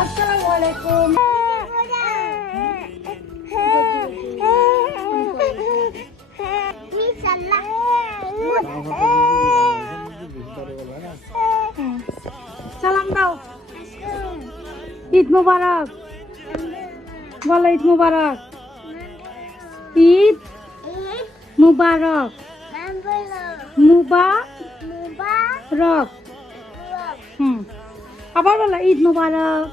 আসসালামু আলাইকুম সালাম দাও। ঈদ মুবারক। বলো ঈদ মুবারক। ঈদ মুবারক। মুবারক। হুম। আবার বলো, ঈদ মুবারক।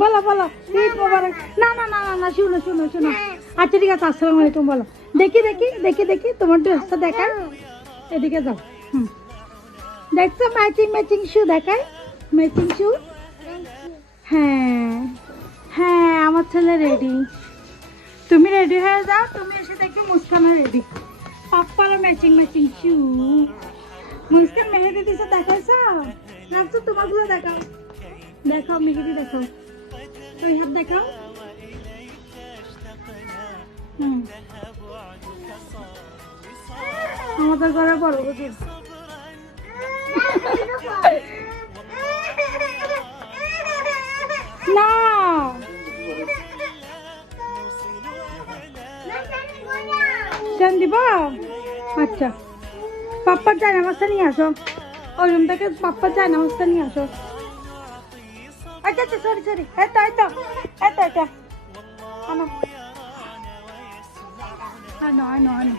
বলো বলো ঈদ মুবারক না না না না না, শুনো শুনো শুনো। আচ্ছা ঠিক আছে, আসসালামু আলাইকুম, বলো। দেখি দেখি দেখি দেখি, তোমার ড্রেসটা দেখায় এদিকে যাও, হুম। দেখছ ম্যাচিং ম্যাচিং শু দেখায় ম্যাচিং শু হ্যাঁ হ্যাঁ আমার ছেলে রেডি তুমি রেডি হয়ে যাও, তুমি এসে দেখবে মুস্কানও রেডি পাপ্পারও ম্যাচিং ম্যাচিং শু মুস্কান মেহেদি দিছে, দেখাইছো? রাখছো তোমাগুলো দেখাও। দেখাও, মেহেদি দেখাও। আমাদের ঘরে না। দিব? আচ্ছা। পাপ্পার চায় নামাজটা নিয়ে আসো। ওই রুম থেকে পাপ্পার চায় নামাজটা নিয়ে আসো। আচ্ছা আচ্ছা সরি সরি এতো এতো এতো এটা আনো আনো আনো আনো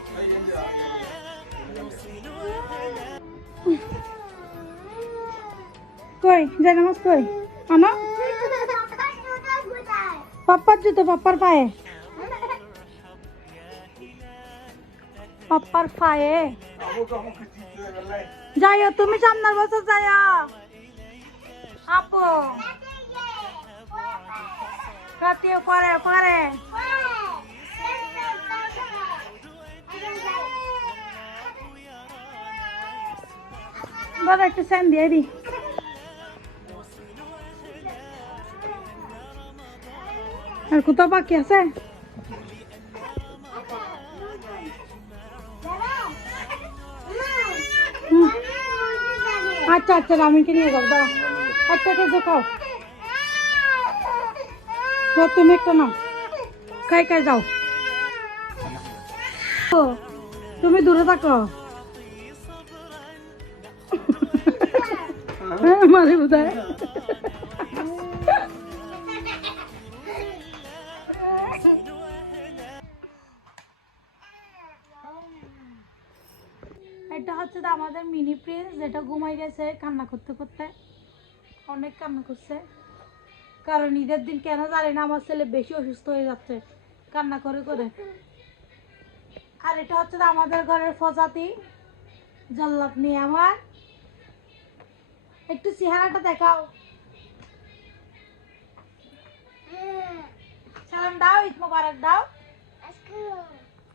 কই যায় নামাজ কই আনো পাপ্পার জুতো পাপ্পার পায়ে পাপ্পার পায়ে যাইও তুমি সামনের বছর যাইও আপু কাটিও পরে পরে দাদা একটু স্যান দিয়ে দি আর কোথাও বাকি আছে। আচ্ছা আচ্ছা রামিকে নিয়ে যাও দাও দেখাও। যাও, তুমি একটা নাও। খাই খাই যাও। তুমি দূরে থাকো। হ্যাঁ, মারি বোধহয়। এটা হচ্ছে আমাদের মিনি প্রিন্স যেটা ঘুমাই গেছে কান্না করতে করতে। অনেক কান্না করছে। কারণ ঈদের দিন কেন জানি না, আমার ছেলে বেশি অসুস্থ হয়ে যাচ্ছে। কান্না করে করে। আর এটা হচ্ছে আমাদের ঘরের ফজাতি জল্লাপ নিয়ে আমার। একটু চেহারাটা দেখাও। সালাম দাও, ঈদ বারাক দাও।